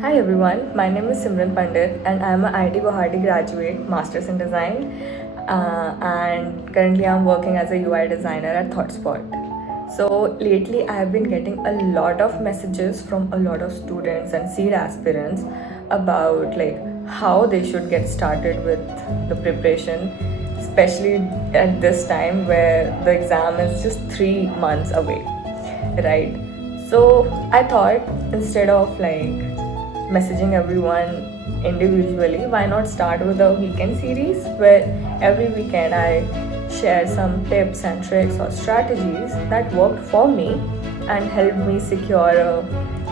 Hi everyone, my name is Simran Pandit and I am an IIT Guwahati graduate, Masters in Design, and currently I'm working as a UI designer at ThoughtSpot. So lately I have been getting a lot of messages from a lot of students and seed aspirants about how they should get started with the preparation, especially at this time where the exam is just 3 months away, right? So I thought instead of messaging everyone individually, why not start with a weekend series where every weekend I share some tips and tricks or strategies that worked for me and helped me secure a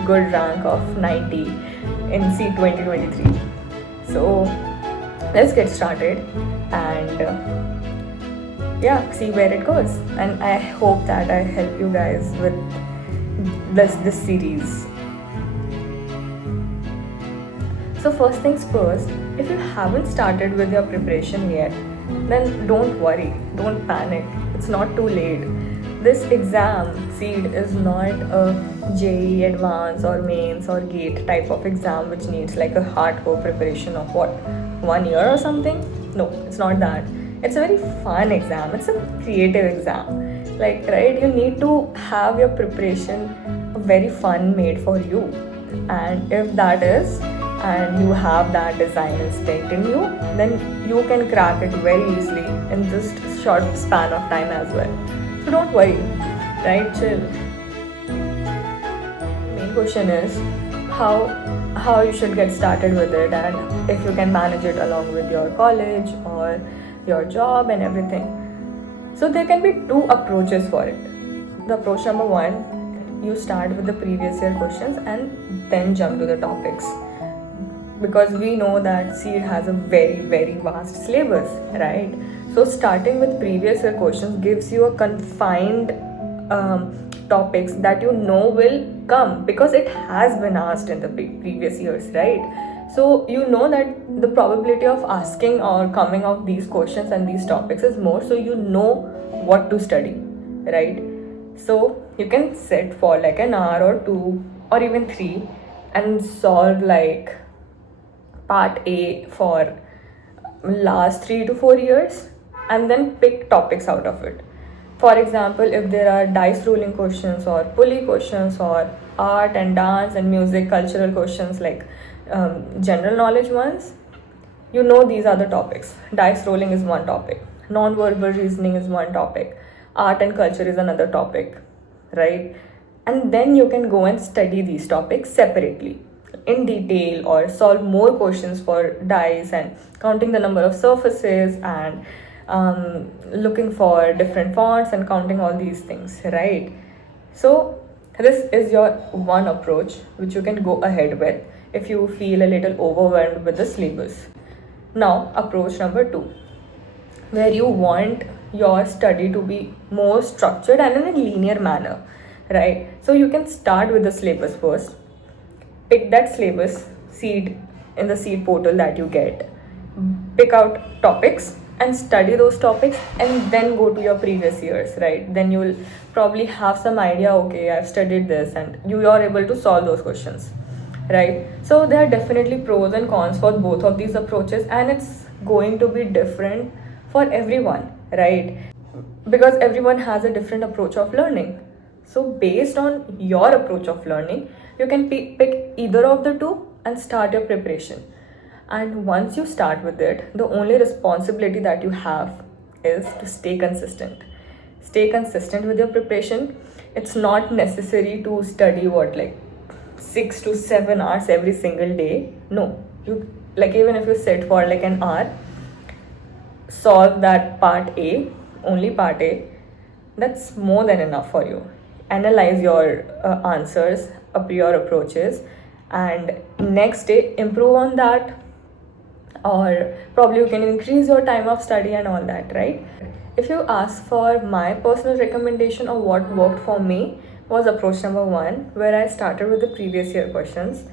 good rank of 90 in C 2023. So let's get started and see where it goes. And I hope that I help you guys with this series. So first things first, if you haven't started with your preparation yet, then don't worry, don't panic. It's not too late. This exam seed is not a JEE advanced or mains or gate type of exam which needs like a hardcore preparation of 1 year or something. No, it's not that. It's a very fun exam. It's a creative exam. Right, you need to have your preparation very fun made for you. And if that is and you have that design instinct in you, then you can crack it very easily in this short span of time as well. So don't worry, right? Chill. Main question is how you should get started with it and if you can manage it along with your college or your job and everything. So there can be two approaches for it. The approach number one, you start with the previous year questions and then jump to the topics, because we know that seed has a very vast syllabus, right? So starting with previous year questions gives you a confined topics that you know will come because it has been asked in the previous years, right? So you know that the probability of asking or coming of these questions and these topics is more, so you know what to study, right? So you can sit for like an hour or two or even three and solve like part A for last 3 to 4 years and then pick topics out of it. For example, if there are dice rolling questions or pulley questions or art and dance and music cultural questions like general knowledge ones, you know these are the topics. Dice rolling is one topic, non-verbal reasoning is one topic, art and culture is another topic, right? And then you can go and study these topics separately in detail or solve more questions for dice and counting the number of surfaces and looking for different fonts and counting all these things, right? So this is your one approach which you can go ahead with if you feel a little overwhelmed with the syllabus. Now approach number two, where you want your study to be more structured and in a linear manner, right? So you can start with the syllabus first, pick that syllabus seed in the seed portal that you get, pick out topics and study those topics and then go to your previous years, right? Then you will probably have some idea, okay, I've studied this, and you are able to solve those questions, right? So there are definitely pros and cons for both of these approaches and it's going to be different for everyone, right? Because everyone has a different approach of learning. So based on your approach of learning, you can pick either of the two and start your preparation. And once you start with it, the only responsibility that you have is to stay consistent. Stay consistent with your preparation. It's not necessary to study 6 to 7 hours every single day. No, you even if you sit for like an hour, solve that part A, only part A, that's more than enough for you. Analyze your answers, your approaches, and next day improve on that, or probably you can increase your time of study and all that, right? If you ask for my personal recommendation of what worked for me, was approach number one, where I started with the previous year questions,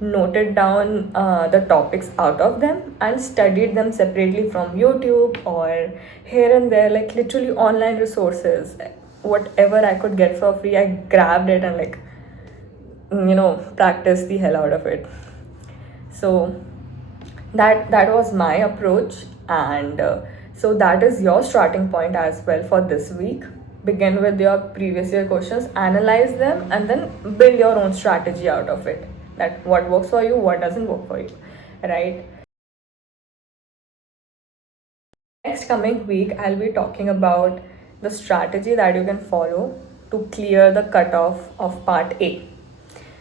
noted down the topics out of them and studied them separately from YouTube or here and there, like literally online resources. Whatever I could get for free, I grabbed it and practice the hell out of it. So that was my approach, and so that is your starting point as well for this week. Begin with your previous year questions, analyze them, and then build your own strategy out of it, that what works for you, what doesn't work for you, right? Next coming week, I'll be talking about the strategy that you can follow to clear the cutoff of part A.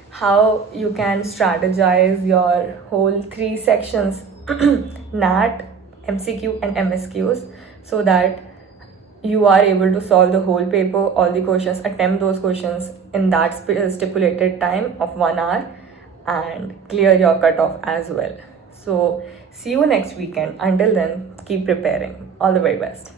How you can strategize your whole three sections NAT, MCQ, and MSQs, so that you are able to solve the whole paper, all the questions, attempt those questions in that stipulated time of 1 hour, and clear your cutoff as well. So, see you next weekend. Until then, keep preparing. All the very best.